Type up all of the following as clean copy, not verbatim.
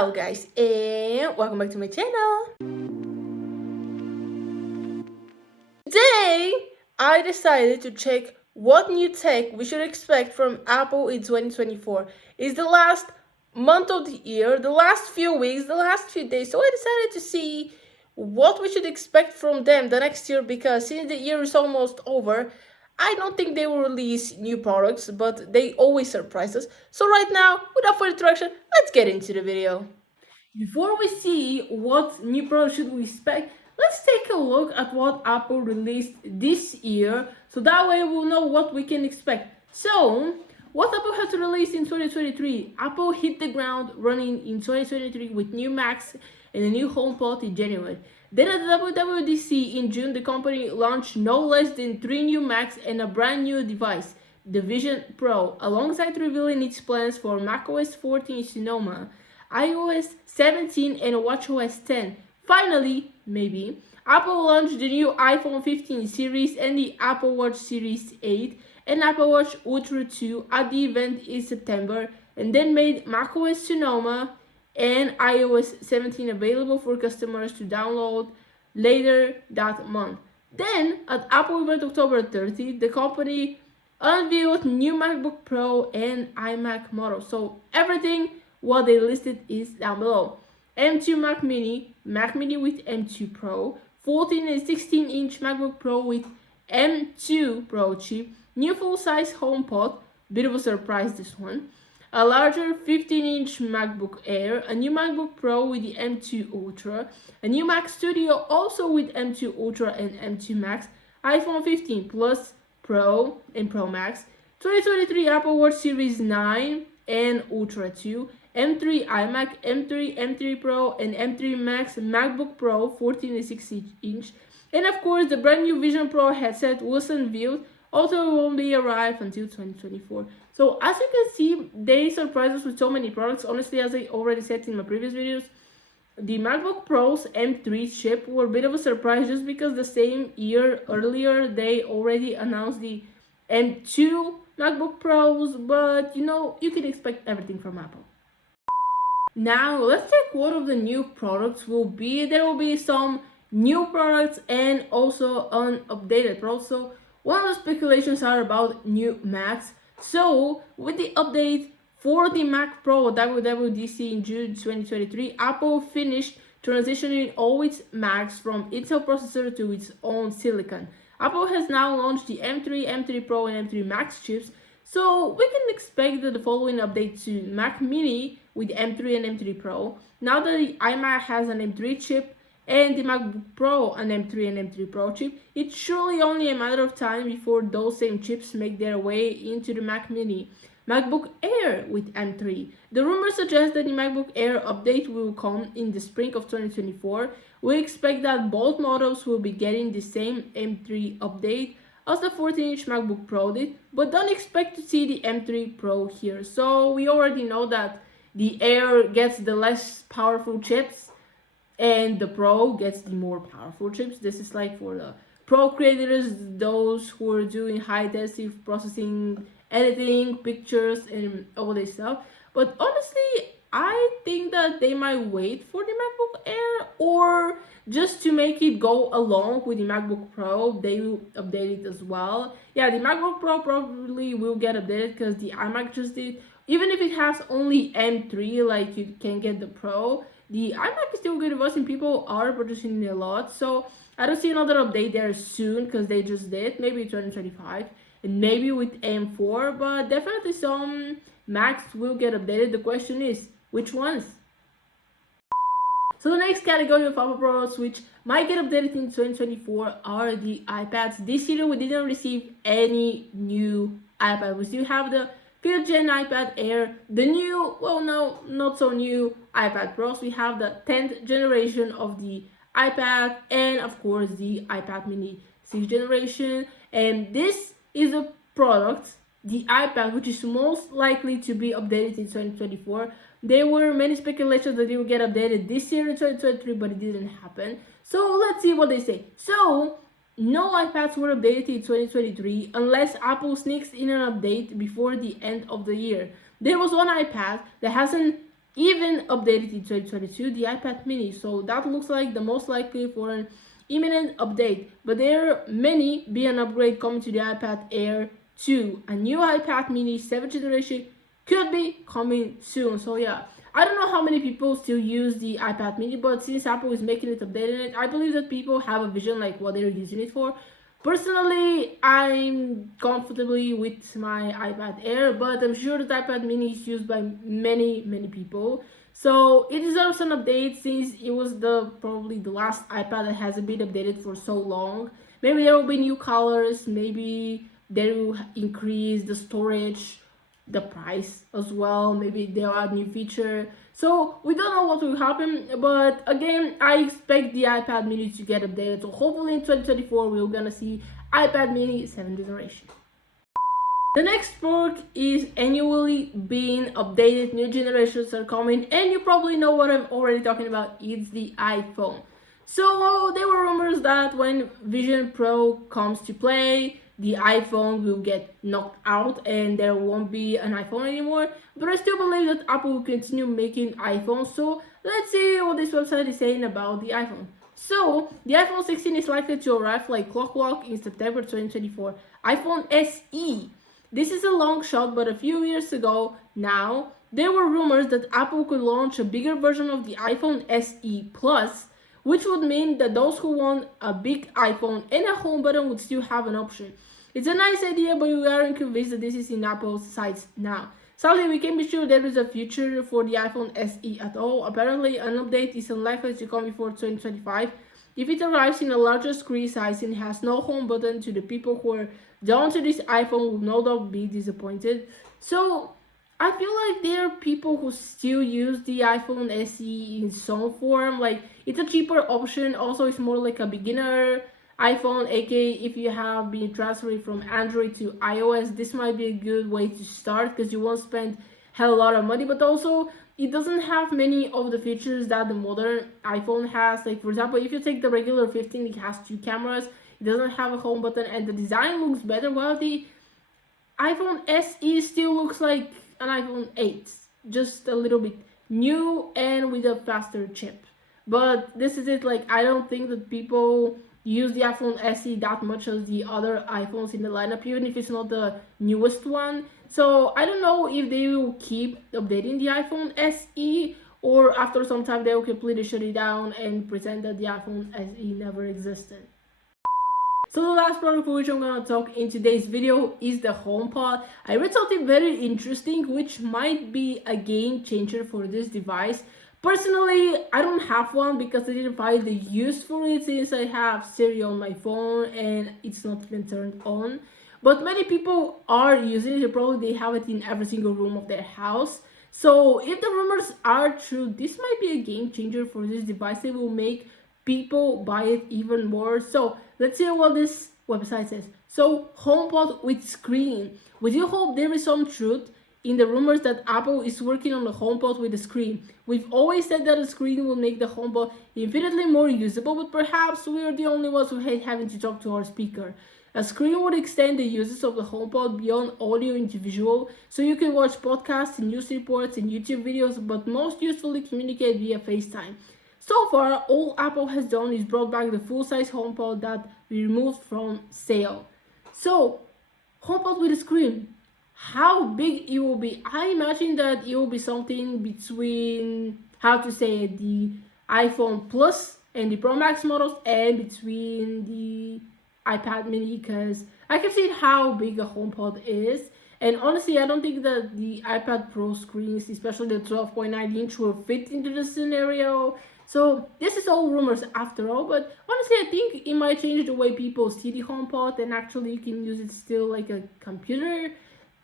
Hello guys and welcome back to my channel. Today I decided to check what new tech we should expect from Apple in 2024. It's the last month of the year, the last few weeks, the last few days, so I decided to see what we should expect from them the next year, because since the year is almost over, I don't think they will release new products, but they always surprise us. So right now, without further introduction, let's get into the video. Before we see what new products should we expect, let's take a look at what Apple released this year, so that way we'll know what we can expect. So, what Apple has released in 2023? Apple hit the ground running in 2023 with new Macs and a new HomePod in January. Then at the WWDC in June, the company launched no less than 3 new Macs and a brand new device, the Vision Pro, alongside revealing its plans for macOS 14 Sonoma, iOS 17 and watchOS 10. Finally, maybe, Apple launched the new iPhone 15 series and the Apple Watch Series 8 and Apple Watch Ultra 2 at the event in September, and then made macOS Sonoma and iOS 17 available for customers to download later that month. Then, at Apple event October 30, the company unveiled new MacBook Pro and iMac models. So everything what they listed is down below. M2 Mac Mini with M2 Pro, 14 and 16-inch MacBook Pro with M2 Pro chip, new full-size HomePod, bit of a surprise this one, a larger 15-inch MacBook Air, a new MacBook Pro with the M2 Ultra, a new Mac Studio also with M2 Ultra and M2 Max, iPhone 15 Plus Pro and Pro Max, 2023 Apple Watch Series 9 and Ultra 2, M3 iMac, M3 Pro, and M3 Max MacBook Pro 14 and 16 inch, and of course the brand new Vision Pro headset was unveiled, although it won't be arrived until 2024. So as you can see, they surprised us with so many products. Honestly, as I already said in my previous videos, the MacBook Pro's M3 chip were a bit of a surprise, just because the same year earlier they already announced the M2 MacBook Pros, but you can expect everything from Apple. Now let's check what of the new products will be. There will be some new products and also unupdated products. So one of the speculations are about new Macs. So with the update for the Mac Pro at WWDC in June 2023, Apple finished transitioning all its Macs from Intel processor to its own silicon. Apple has now launched the M3, M3 Pro, and M3 Max chips, so we can expect the following update to Mac Mini with M3 and M3 Pro. Now that the iMac has an M3 chip and the MacBook Pro an M3 and M3 Pro chip, it's surely only a matter of time before those same chips make their way into the Mac Mini. MacBook Air with M3. The rumors suggest that the MacBook Air update will come in the spring of 2024. We expect that both models will be getting the same M3 update as the 14-inch MacBook Pro did, but don't expect to see the M3 Pro here. So we already know that the Air gets the less powerful chips and the Pro gets the more powerful chips. This is like for the Pro creators, those who are doing high-density processing, editing, pictures, and all this stuff. But honestly, I think that they might wait for the MacBook Air, or just to make it go along with the MacBook Pro, they will update it as well. Yeah, the MacBook Pro probably will get updated because the iMac just did. Even if it has only M3, like you can get the Pro, the iMac is still good with us and people are purchasing it a lot. So I don't see another update there soon because they just did. Maybe 2025 and maybe with M4, but definitely some Macs will get updated. The question is, which ones? So the next category of Apple products which might get updated in 2024 are the iPads. This year we didn't receive any new iPad. We still have the 5th gen iPad Air, the new, well no, not so new iPad Pros. We have the 10th generation of the iPad and of course the iPad Mini 6th generation. And this is a product, the iPad, which is most likely to be updated in 2024. There were many speculations that it would get updated this year in 2023, but it didn't happen. So let's see what they say. So no iPads were updated in 2023 unless Apple sneaks in an update before the end of the year. There was one iPad that hasn't even updated in 2022, the iPad mini. So that looks like the most likely for an imminent update. But there are many be an upgrade coming to the iPad Air 2. A new iPad mini 7th generation could be coming soon. So yeah, I don't know how many people still use the iPad mini, but since Apple is making it, updating it, I believe that people have a vision like what they're using it for. Personally, I'm comfortably with my iPad Air, but I'm sure the iPad mini is used by many people. So it deserves an update since it was probably the last iPad that hasn't been updated for so long. Maybe there will be new colors, maybe they will increase the storage, the price as well, maybe they'll add new feature. So we don't know what will happen, but again, I expect the iPad mini to get updated. So hopefully in 2024 we're gonna see iPad mini 7th generation. The next perk is annually being updated. New generations are coming, and you probably know what I'm already talking about. It's the iPhone. So there were rumors that when Vision Pro comes to play, the iPhone will get knocked out and there won't be an iPhone anymore. But I still believe that Apple will continue making iPhones. So let's see what this website is saying about the iPhone. So the iPhone 16 is likely to arrive like clockwork in September 2024. iPhone SE. This is a long shot, but a few years ago now, there were rumors that Apple could launch a bigger version of the iPhone SE Plus, which would mean that those who want a big iPhone and a home button would still have an option. It's a nice idea, but we aren't convinced that this is in Apple's sights now. Sadly, we can be sure there is a future for the iPhone SE at all. Apparently, an update is unlikely to come before 2025. If it arrives in a larger screen size and has no home button, to the people who are down to this iPhone will no doubt be disappointed. So I feel like there are people who still use the iPhone SE in some form. Like, it's a cheaper option. Also, it's more like a beginner iPhone, aka if you have been transferring from Android to iOS, this might be a good way to start because you won't spend hell a lot of money. But also, it doesn't have many of the features that the modern iPhone has. Like, for example, if you take the regular 15, it has 2 cameras. It doesn't have a home button, and the design looks better, while the iPhone SE still looks like an iPhone 8, just a little bit new and with a faster chip. But this is it. Like, I don't think that people use the iPhone SE that much as the other iPhones in the lineup, even if it's not the newest one. So I don't know if they will keep updating the iPhone SE, or after some time they will completely shut it down and pretend that the iPhone SE never existed. So the last product for which I'm gonna talk in today's video is the HomePod. I read something very interesting which might be a game changer for this device. Personally, I don't have one because I didn't find the use for it since I have Siri on my phone and it's not even turned on. But many people are using it, probably they have it in every single room of their house. So if the rumors are true, this might be a game changer for this device. It will make people buy it even more. So let's see what this website says. So HomePod with screen. We do hope there is some truth in the rumors that Apple is working on the HomePod with a screen. We've always said that a screen will make the HomePod infinitely more usable, but perhaps we are the only ones who hate having to talk to our speaker. A screen would extend the uses of the HomePod beyond audio into visual, so you can watch podcasts and news reports and YouTube videos, but most usefully communicate via FaceTime. So far, all Apple has done is brought back the full-size HomePod that we removed from sale. So, HomePod with a screen. How big it will be? I imagine that it will be something between, how to say it, the iPhone Plus and the Pro Max models, and between the iPad mini, because I can see how big a HomePod is. And honestly, I don't think that the iPad Pro screens, especially the 12.9 inch, will fit into this scenario. So this is all rumors after all, but honestly, I think it might change the way people see the HomePod, and actually you can use it still like a computer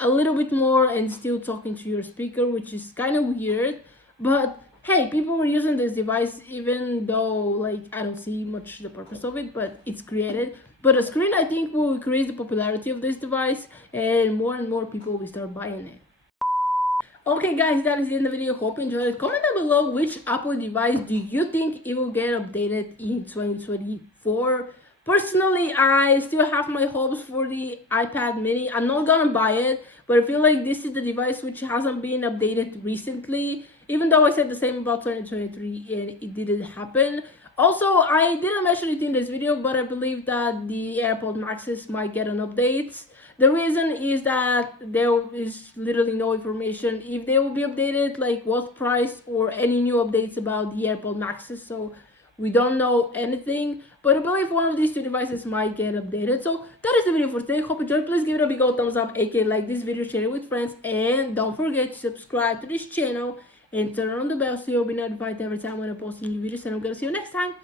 a little bit more and still talking to your speaker, which is kind of weird. But hey, people were using this device even though, like, I don't see much the purpose of it, but it's created. But a screen, I think, will increase the popularity of this device and more people will start buying it. Okay guys, that is the end of the video. Hope you enjoyed it. Comment down below which Apple device do you think it will get updated in 2024. Personally, I still have my hopes for the iPad mini. I'm not gonna buy it, but I feel like this is the device which hasn't been updated recently, even though I said the same about 2023 and it didn't happen. Also, I didn't mention it in this video, but I believe that the AirPod Maxes might get an update. The reason is that there is literally no information if they will be updated, like what price or any new updates about the AirPod Maxes. So we don't know anything, but I believe one of these two devices might get updated. So that is the video for today. Hope you enjoyed. Please give it a big old thumbs up, aka like this video, share it with friends, and don't forget to subscribe to this channel and turn on the bell so you'll be notified every time when I post a new videos. And I'm gonna see you next time.